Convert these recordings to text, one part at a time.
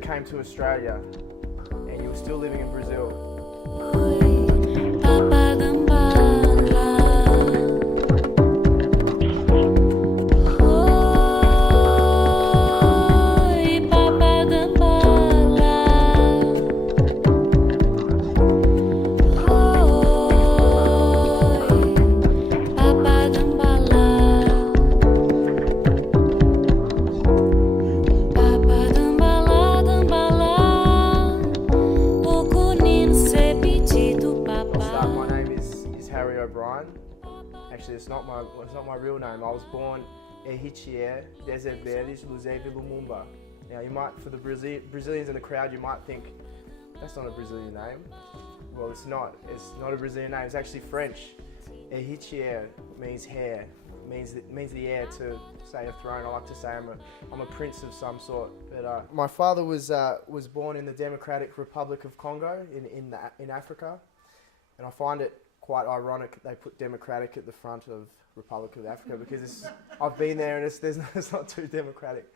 came to Australia and you were still living in Brazil, actually it's not my real name. I was born Axial, desde, Lumumba. Now you might, for the Brazilians in the crowd, you might think that's not a Brazilian name. Well, it's not a Brazilian name. It's actually French. Axial means hair, means the heir to, say, a throne. I like to say I'm a prince of some sort. But my father was born in the Democratic Republic of Congo in Africa, and I find it quite ironic they put democratic at the front of Republic of Africa because I've been there and it's not too democratic.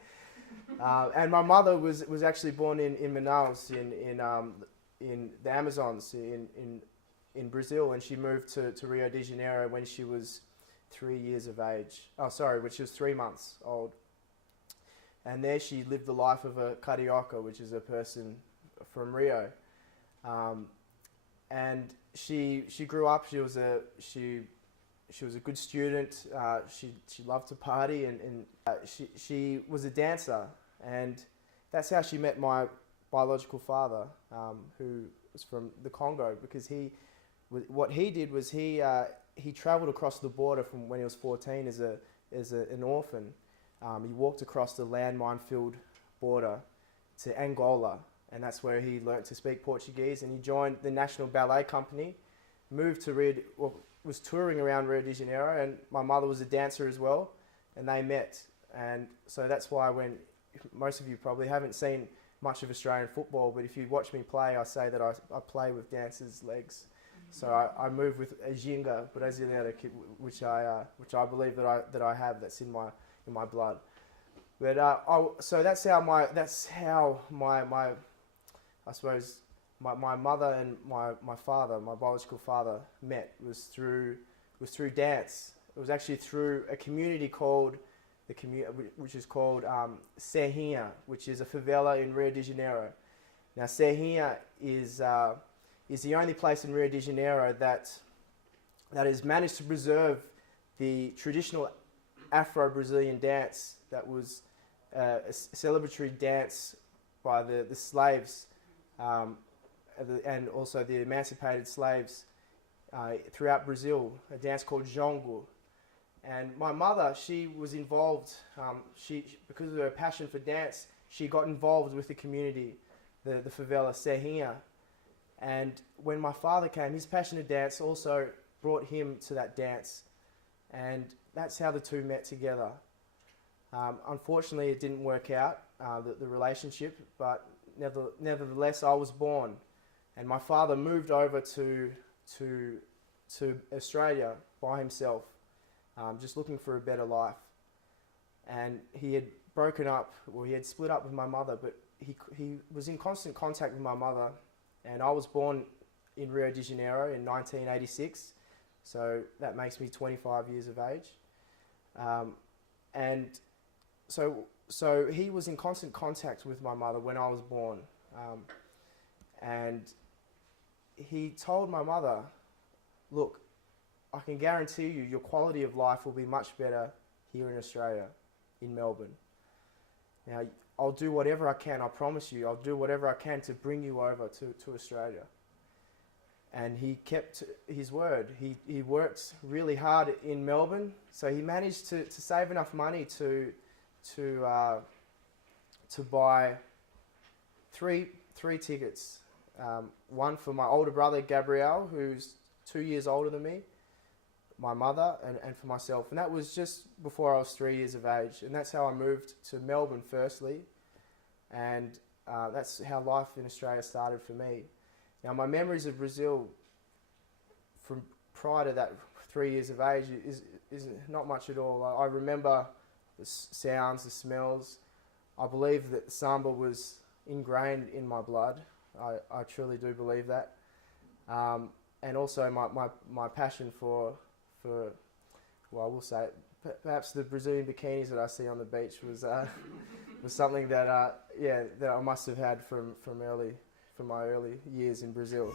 And my mother was actually born in Manaus in the Amazons in Brazil, and she moved to Rio de Janeiro when she was 3 years of age. When she was 3 months old. And there she lived the life of a carioca, which is a person from Rio. And she grew up. She was a good student. She loved to party, and she was a dancer. And that's how she met my biological father, who was from the Congo. Because what he did was he travelled across the border from when he was 14 as an orphan. He walked across the landmine-filled border to Angola. And that's where he learnt to speak Portuguese, and he joined the National Ballet Company, moved to was touring around Rio de Janeiro, and my mother was a dancer as well, and they met. And so that's why when most of you probably haven't seen much of Australian football, but if you watch me play, I say that I play with dancers' legs. So I move with a ginga brasileira, which I believe that I have, that's in my blood. But so that's how my I suppose my mother and my father, my biological father, met was through dance. It was actually through a community which is called Serrinha, which is a favela in Rio de Janeiro. Now Serrinha is the only place in Rio de Janeiro that has managed to preserve the traditional afro-Brazilian dance that was a celebratory dance by the slaves. And also the emancipated slaves throughout Brazil, a dance called jongo. And my mother, she was involved, because of her passion for dance, she got involved with the community, the favela Serrinha. And when my father came, his passion to dance also brought him to that dance. And that's how the two met together. Unfortunately, it didn't work out, the relationship, but nevertheless, I was born, and my father moved over to Australia by himself, just looking for a better life. And he had split up with my mother, but he was in constant contact with my mother. And I was born in Rio de Janeiro in 1986, so that makes me 25 years of age. And so he was in constant contact with my mother when I was born. And he told my mother, look, I can guarantee you your quality of life will be much better here in Australia, in Melbourne. Now, I'll do whatever I can, I promise you, I'll do whatever I can to bring you over to Australia. And he kept his word. He worked really hard in Melbourne, so he managed to save enough money to buy three tickets. One for my older brother Gabriel, who's 2 years older than me, my mother, and for myself. And that was just before I was 3 years of age. And that's how I moved to Melbourne firstly. And that's how life in Australia started for me. Now, my memories of Brazil from prior to that 3 years of age is not much at all. I remember the sounds, the smells. I believe that samba was ingrained in my blood. I truly do believe that. And also my passion for well, I will say it, perhaps the Brazilian bikinis that I see on the beach was something that that I must have had from my early years in Brazil.